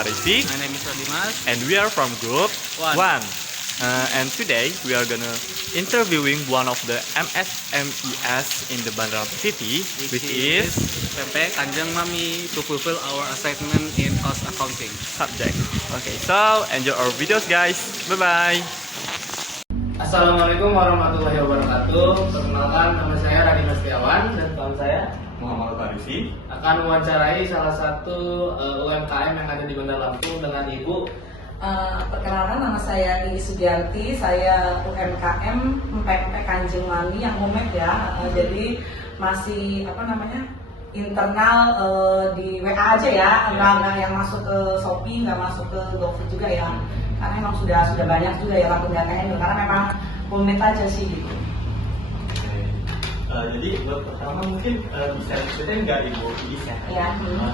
Farisi. My name is Rodimas. And we are from Group One. 1. And today we are gonna interviewing one of the MSMES in the Bandar City, which is PP Kanjeng Mami to fulfill our assignment in cost accounting. subject. Okay, so enjoy our videos, guys. Bye bye. Assalamualaikum warahmatullahi wabarakatuh. Perkenalkan, nama saya Radimas Setiawan dan kawan saya Muhammad Farisi. akan mewawancarai salah satu UMKM yang ada di Bandar Lampung dengan Ibu. Perkenalkan, nama saya Lili Sugiarti, saya UMKM MPP Kanjeng Mami yang umek ya. Jadi masih internal di WA aja ya, nggak yang masuk ke Shopee, nggak masuk ke GoFood juga ya. Karena memang sudah banyak juga ya langsung datanya, karena memang umek aja sih gitu. Jadi buat pertama mungkin bisa ceritain nggak Ibu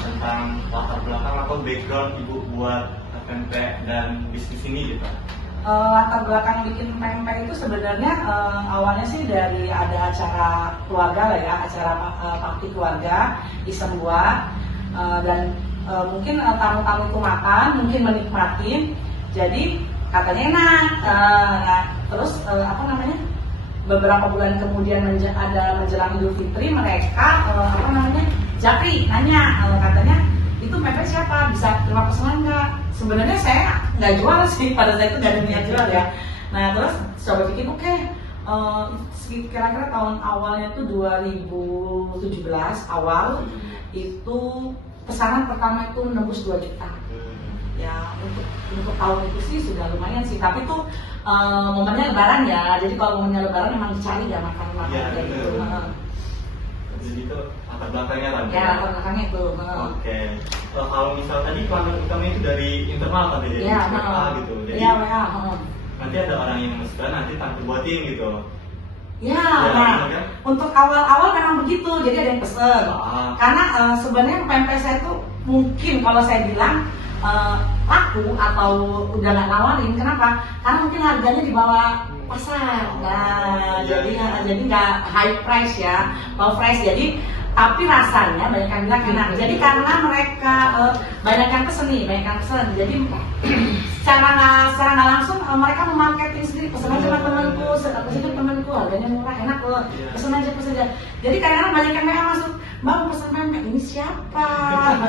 tentang latar belakang atau background Ibu buat pempek dan bisnis ini gitu? Latar belakang bikin pempek itu sebenarnya awalnya sih dari ada acara keluarga lah ya, acara bakti keluarga iseng buat dan mungkin tamu-tamu itu makan, mungkin menikmatin, jadi katanya enak. Nah, terus beberapa bulan kemudian ada menjelang Idul Fitri, mereka Japri nanya, katanya itu pempek siapa, bisa terima pesanan nggak? Sebenarnya saya nggak jual sih, pada saat itu nggak ada niat jual ya. Nah terus coba pikir oke, kira-kira tahun awalnya tuh 2017 awal itu pesanan pertama itu menembus 2 juta. Ya untuk tahun itu sih sudah lumayan sih, tapi tuh momennya Lebaran ya, jadi kalau momennya Lebaran memang dicari ya makan kayak gitu. Jadi itu latar belakangnya tadi. Ya latar belakangnya itu. Oke. Kalau misal tadi pelanggan utama itu dari internal tadi dari WA gitu. Jadi WA. Nanti ada orang yang pesan, nanti tante buatin gitu. Ya, nah, kan? untuk awal-awal memang begitu, jadi ada yang pesen. Karena sebenarnya pempek saya tuh mungkin kalau saya bilang laku atau udah nggak nawarin, kenapa? Karena mungkin harganya di bawah pasar. Nah, jadi nggak high price ya, low price. Jadi tapi rasanya banyak yang bilang enak. Jadi karena mereka banyak yang pesen nih, jadi secara nggak langsung mereka memarketing sendiri, pesen aja sama temanku, temanku harganya murah, enak loh, pesen aja. Jadi kadang-kadang banyak yang mereka masuk, Mbak mau pesen pempek, ini siapa?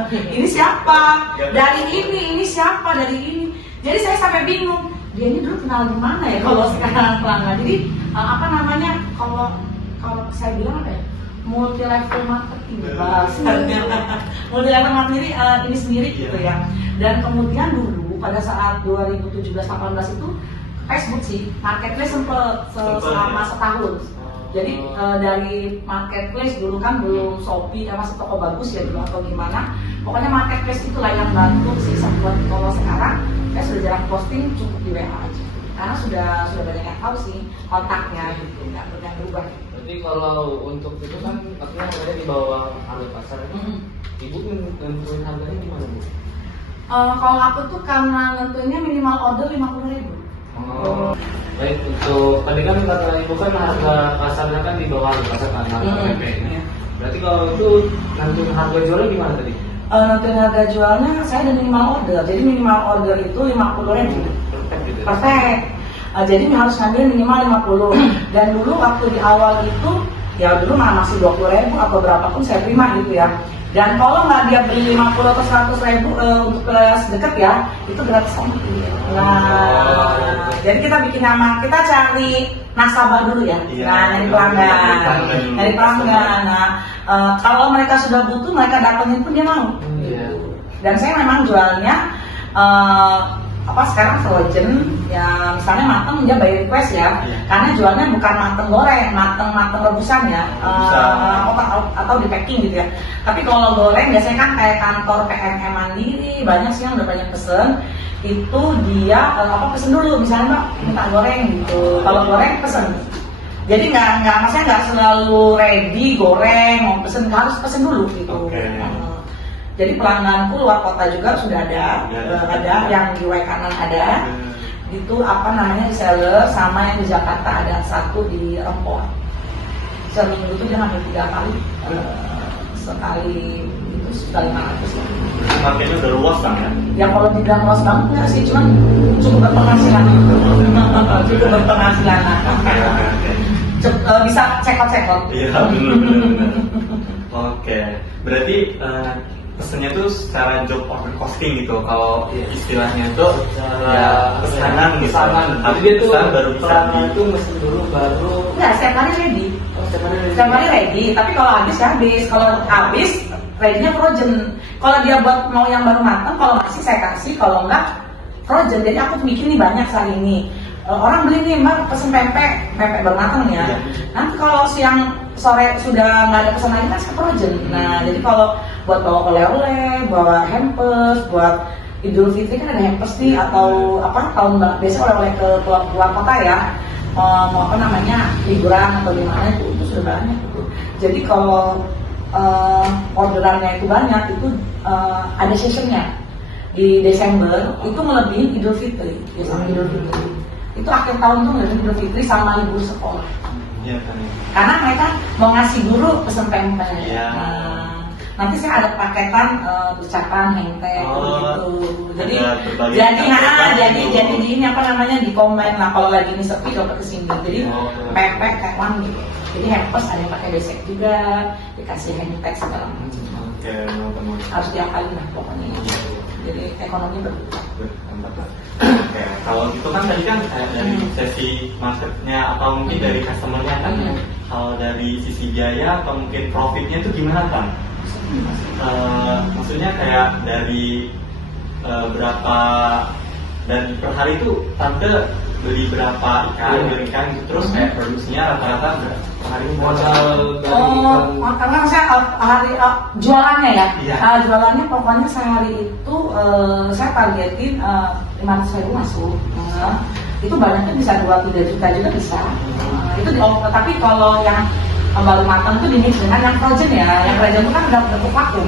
Ini siapa? Dari ini siapa? Dari ini. Jadi saya sampai bingung, dia ini dulu kenal di mana ya kalau sekarang pelanggan. Jadi kalau saya bilang apa ya? Multi level marketing bahasanya. Multi level marketing ini sendiri gitu ya. Dan kemudian dulu pada saat 2017-18 itu Facebook sih, marketplace sempat selama setahun. Jadi dari marketplace dulu kan belum Shopee masih toko bagus ya dulu atau gimana. Pokoknya marketplace itulah yang bantu sih sampai kalau sekarang saya sudah jarang posting, cukup di WA aja. Karena sudah banyak yang tahu sih kontaknya gitu, nggak berubah. Jadi kalau untuk itu kan artinya harganya di bawah harga pasar. Ibu nentuin harganya gimana Bu? Kalau aku tuh karena nentuinnya minimal order 50.000. Baik, untuk tadi kan kata Ibu kan harga pasarnya kan di bawah harga pasar kan harga pempeknya. Berarti kalau itu nentuin harga jualnya gimana tadi? Nentuin harga jualnya saya ada minimal order. Jadi minimal order itu 50.000. Perfect. Jadi harus ngambil minimal 50. Dan dulu waktu di awal itu ya dulu masih 20.000 atau berapapun saya terima gitu ya. Dan kalau nggak dia beli 50 atau 100.000 untuk kelas deket ya, itu gratis ongkir. Nah, jadi kita bikin nama, kita cari nasabah dulu ya. Nah, dari pelanggan. Nah, kalau mereka sudah butuh, mereka datangin pun dia mau. Dan saya memang jualnya sekarang frozen ya, misalnya mateng dia by request ya, karena jualnya bukan mateng goreng, mateng rebusan ya, atau di packing gitu ya. Tapi kalau goreng biasanya kan kayak kantor PMM Mandiri banyak sih yang udah banyak pesen, itu dia pesen dulu, misalnya Mbak minta goreng gitu, kalau goreng pesen. Jadi maksudnya nggak selalu ready goreng, mau pesen harus pesen dulu gitu. Jadi pelangganku luar kota juga sudah ada yang di Way Kanan ada, itu reseller, sama yang di Jakarta ada satu di Rempong. Seminggu itu dia ngambil 3 kali, sekali itu 1.500.000 lah. Marketnya udah luas kan ya? Ya kalau dibilang luas banget nggak sih, cuman cukup berpenghasilan. Cukup berpenghasilan lah. Bisa check out. Iya, benar. Oke, berarti pesannya tuh secara job order costing gitu. Kalau istilahnya tuh ya pesanan gitu. Jadi dia tuh Pesan baru bisa pertama itu mesen dulu baru. Enggak, setiap hari ready. Setiap hari ready, tapi kalau habis ya habis. Kalau habis, ready-nya frozen. Kalau dia buat mau yang baru matang, kalau masih saya kasih, kalau enggak frozen. Jadi aku bikin nih banyak hari ini. Orang beli nih, Mbak pesen pempek baru matang ya. Nanti kalau siang sore sudah nggak ada pesan lagi kan frozen. Nah, jadi kalau buat bawa oleh-oleh, bawa hampers, buat Idul Fitri kan ada hampers nih atau apa tahun biasa oleh-oleh ke luar kota ya. Mau apa namanya liburan atau gimana itu sudah banyak itu. Jadi kalau orderannya itu banyak itu ada sessionnya di Desember itu melebihi Idul Fitri biasanya Idul Fitri itu akhir tahun tuh melebihi Idul Fitri sama libur sekolah. Iya kan. Karena mereka mau ngasih guru pesen pempek. Iya. Nanti saya ada paketan ucapan hengtek gitu. Jadi di ini apa namanya di komen lah kalau lagi ini sepi coba kesini. Jadi pempek Taiwan gitu. Jadi hampers ada yang pakai besek juga, dikasih hengtek segala macam. Oke, Harus diakalin lah pokoknya. Jadi ekonomi berputar. Oke, kalau gitu kan tadi kan dari sesi marketnya atau mungkin dari customernya kan, kalau dari sisi biaya atau mungkin profitnya itu gimana kan? Maksudnya kayak dari berapa dan per hari itu tante beli berapa ikan gitu, terus kayak produksinya rata-rata per hari Modal dari karena saya hari jualannya ya. Iya. Jualannya pokoknya sehari itu saya targetin 500.000 masuk. Itu banyaknya bisa 2-3 juta juga bisa. Itu tapi kalau yang baru matang itu di mix dengan yang frozen ya. Yang frozen itu kan udah vakum.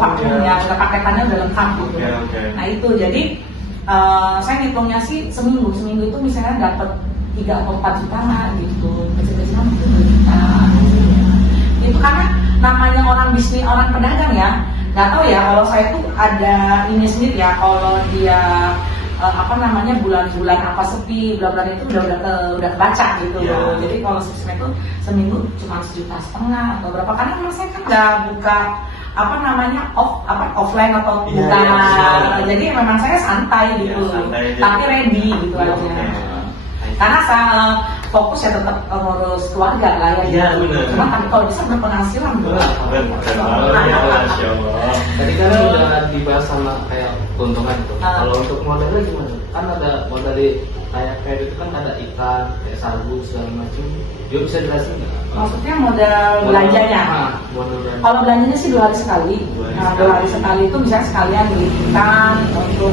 Vakum ya, udah paketannya udah lengkap gitu. Nah itu jadi saya ngitungnya sih seminggu itu misalnya dapat 3 atau 4 juta gitu, kecil-kecilan itu 2 juta. Itu karena namanya orang bisnis, orang pedagang ya, nggak tahu ya kalau saya tuh ada ini sendiri ya, kalau dia apa namanya bulan-bulan apa sepi, bulan-bulan itu udah kebaca gitu. Yeah. Jadi kalau sistemnya itu seminggu cuma 1,5 juta atau berapa, karena memang saya kan nggak buka apa namanya offline atau buka, jadi memang saya santai gitu, tapi ready gitu aja. Karena saya fokus ya tetap ngurus keluarga lah ya. Iya gitu. benar. Cuma kan kalau bisa berpenghasilan tuh. Tadi kan udah dibahas sama kayak keuntungan itu. Kalau untuk modalnya gimana? Kan ada modal dari kayak itu kan ada ikan, kayak sagu segala macam. Dia bisa jelasin nggak? Maksudnya modal belanjanya. Modal belanja. Kalau belanjanya sih 2 hari sekali. 2 hari sekali itu misalnya sekalian beli ikan untuk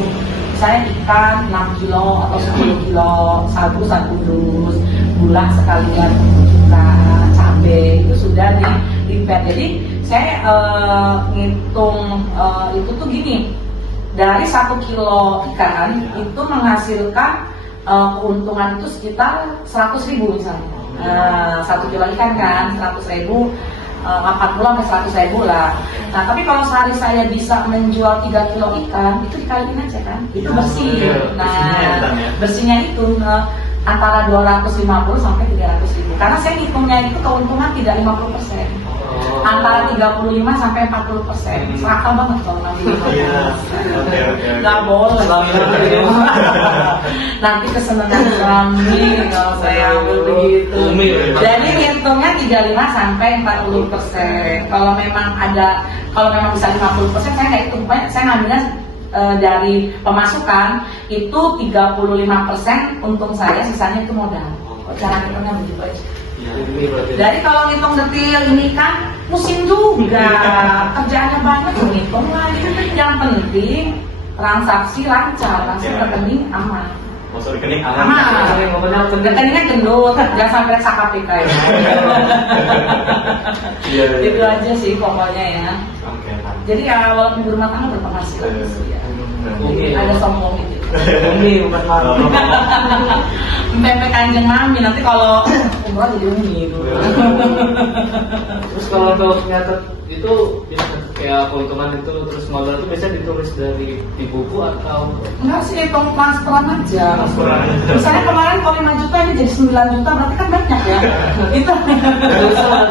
saya ikan 6 kilo atau 10 kilo, sagu 1 dus, gula sekalian 1 juta, cabai itu sudah di prepare. Jadi saya ngitung itu tuh gini, dari 1 kilo ikan itu menghasilkan keuntungan itu sekitar 100.000 misalnya. 1 kilo ikan kan 100.000, 40 sampai 100.000 lah. Nah tapi kalau sehari saya bisa menjual 3 kilo ikan, itu dikaliin aja kan, itu bersih. Nah bersihnya itu antara 250 sampai 300.000. Karena saya hitungnya itu keuntungan tidak 50%. Antara 35 sampai 40%. Serakah banget kalau ngambil 50%. Nggak boleh. Nanti kesenangan suami kalau saya ambil begitu. Jadi hitungnya 35 sampai 40%. Kalau memang bisa 50%, saya nggak hitung. Saya ngambilnya dari pemasukan itu 35% untung saya, sisanya itu modal. Cara hitungnya begitu aja. Jadi kalau ngitung detil ini kan pusing juga, kerjaannya banyak, ngitung lagi. Yang penting transaksi lancar, langsung rekening aman. Masuk rekening aman. Rekeningnya gendut, jangan sampai reksa KPK ya. Itu aja sih pokoknya ya. Jadi ya walaupun di rumah tangga berpenghasilan sih ya. Umi. Ada sombong gitu. Umi bukan mami. Pempek Kanjeng Mami, nanti kalau umroh jadi Umi itu. Terus kalau untuk nyatet itu bisa kayak keuntungan itu terus modal itu biasanya ditulis di buku atau Enggak sih, hitung transferan aja. Transferan aja. Misalnya kemarin kalau 5 juta ini jadi 9 juta, berarti kan banyak ya. Gitu. Gitu aja lah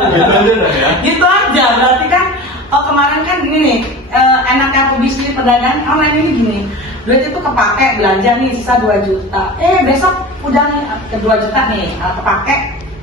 ya. Gitu aja, berarti kan kemarin kan gini nih, enaknya aku bisnis pedagang online ini gini. Duit itu kepake belanja nih sisa 2 juta. Besok udah nih ke 2 juta nih, kepake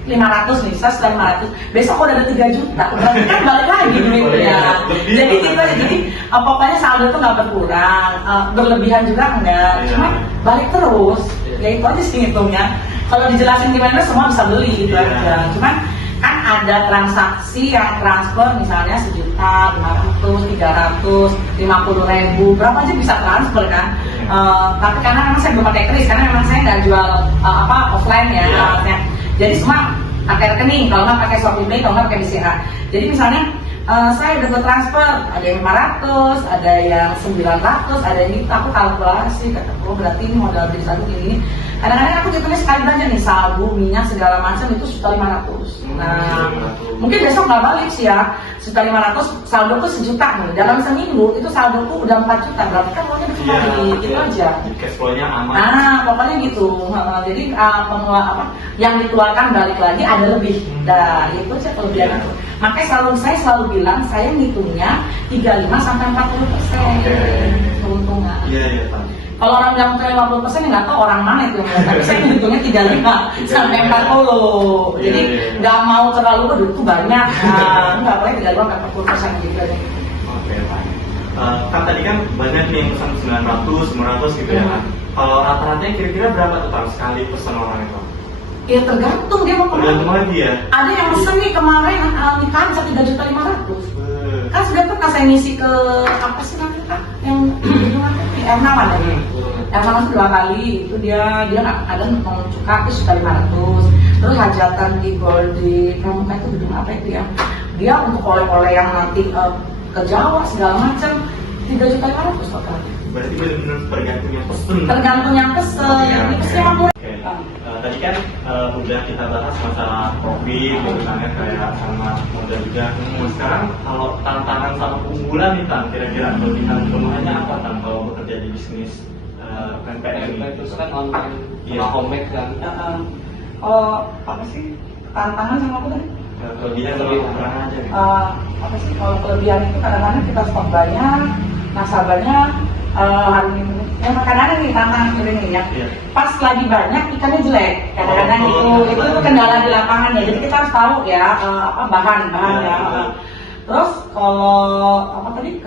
500 nih, sisa 500. Besok udah ada 3 juta. Berarti kan balik lagi duitnya. Jadi gitu aja. Jadi pokoknya saldo itu nggak berkurang, berlebihan juga enggak. Cuma balik terus. Ya itu aja sih hitungnya. Kalau dijelasin gimana semua bisa beli gitu aja. Cuman kan ada transaksi yang transfer misalnya 1 juta, 500, 300, 50.000, berapa aja bisa transfer kan. Tapi karena memang saya belum pakai kris, karena memang saya nggak jual offline ya. Jadi semua pakai rekening, kalau nggak pakai Shopee, kalau nggak pakai BCA. Jadi misalnya saya udah buat transfer, ada yang 500, ada yang 900, ada yang itu aku kalkulasi, kata berarti ini modal beli satu ini. Kadang-kadang aku hitungnya sekali belanja nih, sabu, minyak, segala macam itu 1.500. Nah, mungkin besok nggak balik sih ya, 1.500, saldo ku 1 juta nih. Dalam seminggu itu saldo ku udah 4 juta, berarti kan uangnya udah kembali, gitu aja. Cash flow-nya aman. Nah, pokoknya gitu. Jadi yang dikeluarkan balik lagi ada lebih. Nah, itu aja kelebihan itu. Makanya saya selalu bilang, saya ngitungnya 35-40% keuntungan. Iya, Pak. Kalau orang bilang 50% nggak tahu orang mana itu, tapi saya ngitungnya 35-40. Jadi nggak mau terlalu waduh itu banyak, nggak boleh 35-40% gitu aja. Oke, Pak. Kan tadi kan banyak nih yang pesan 900, 900 gitu ya kan. Kalau rata-ratanya kira-kira berapa tuh Pak sekali pesan orang itu? Ya tergantung dia mau kemana. Tergantung lagi ya. Ada yang pesen nih kemarin nikahan 3.500.000. Kan sudah pernah saya ngisi ke apa sih namanya Kak? Yang Ernawan ya. Ernawan itu 2 kali itu dia nggak ada mau cuka itu 1.500. Terus hajatan di Goldi Pramuka itu gedung apa itu ya? Dia untuk oleh-oleh yang nanti ke Jawa segala macam 3.500.000 total. Berarti benar-benar tergantung yang pesen. Tergantung yang pesen. Yang pesen emang murah. Oke. Tadi kan udah kita bahas masalah profit, misalnya kayak sama modal juga. Sekarang kalau tantangan sama keunggulan nih Tan, kira-kira kelebihan kelemahannya apa Tan kalau bekerja di bisnis PNPM itu kan online sama homemade kan. Apa sih tantangan sama apa tadi? Kelebihan sama kekurangan aja gitu. Apa sih kalau kelebihan itu kadang-kadang kita stok banyak, nasabahnya hari ini ya kadang-kadang nih tantangan ini ya. Pas lagi banyak ikannya jelek, kadang-kadang itu kendala di lapangan ya. Jadi kita harus tahu ya bahan ya. Terus kalau apa tadi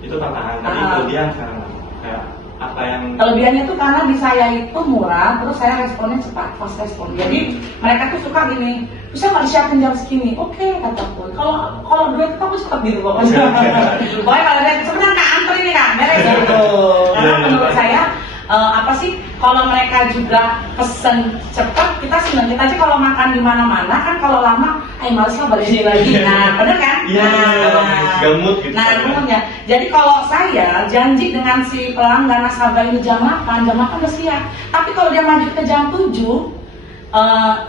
itu tantangan. Tadi kelebihan sekarang kayak apa yang kelebihannya tuh karena di saya itu murah, terus saya responnya cepat, fast respon. Jadi mereka tuh suka gini, bisa nggak disiapin jam segini? Oke, kataku. Kalau duit itu aku cepat gitu pokoknya. Pokoknya kalau duit sebenarnya nggak antri nih Kak, beres gitu. Karena menurut saya apa sih kalau mereka juga pesen cepat, kita senang. Kita aja kalau makan di mana-mana kan kalau lama, males lah balik sini lagi. Nah, bener kan? Iya, gamut gitu. Nah, gamutnya. Jadi kalau saya janji dengan si pelanggan nasabah ini jam 8 udah siap. Tapi kalau dia maju ke jam 7,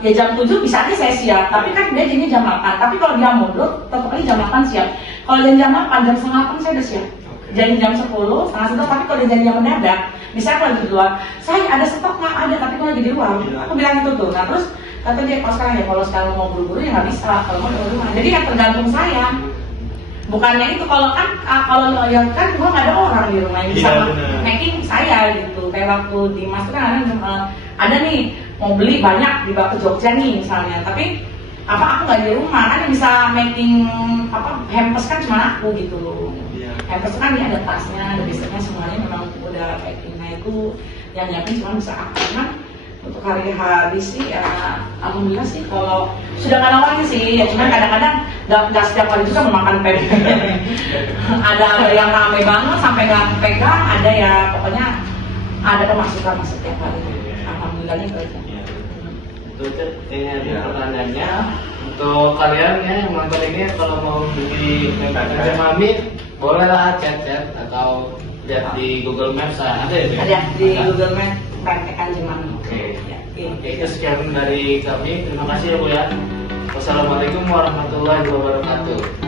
ya jam 7 bisa aja saya siap. Tapi kan dia janji jam 8. Tapi kalau dia mundur, tetap aja jam 8 siap. Kalau dia jam 8, jam setengah 8 saya udah siap. Janji jam 10, setengah 11, tapi kalau dia janji yang mendadak, bisa aku lagi di luar. Saya ada stok nggak ada, tapi kalau lagi di luar, aku bilang itu tuh. Nah terus kata dia kalau sekarang mau buru-buru ya nggak bisa, kalau mau di rumah. Jadi ya tergantung saya. Bukannya itu kalau yang kan gua nggak ada orang di rumah yang bisa making saya gitu. Kayak waktu di Mas kan ada nih mau beli banyak dibawa ke Jogja nih misalnya, tapi aku nggak di rumah kan yang bisa making hampers kan cuma aku gitu. Hampers kan dia ada tasnya, ada bisnisnya semuanya memang udah packingnya itu yang nyiapin cuma bisa aku. Cuman untuk hari-hari sih ya alhamdulillah sih kalau sudah nggak ada orangnya sih ya, cuman kadang-kadang nggak setiap hari juga memakan pempek. ada yang rame banget sampai nggak pegang, ada ya pokoknya ada pemasukan setiap hari. Alhamdulillahnya itu aja. Itu ini pertanyaannya untuk kalian ya yang nonton ini, kalau mau beli Kanjeng Mami bolehlah chat atau lihat di Google Maps ada ya Bu? Ada di Ada? Google Map Pempek Kanjeman. Oke. Ya, Oke, itu sekian dari kami. Terima kasih ya Bu ya. Wassalamualaikum warahmatullahi wabarakatuh.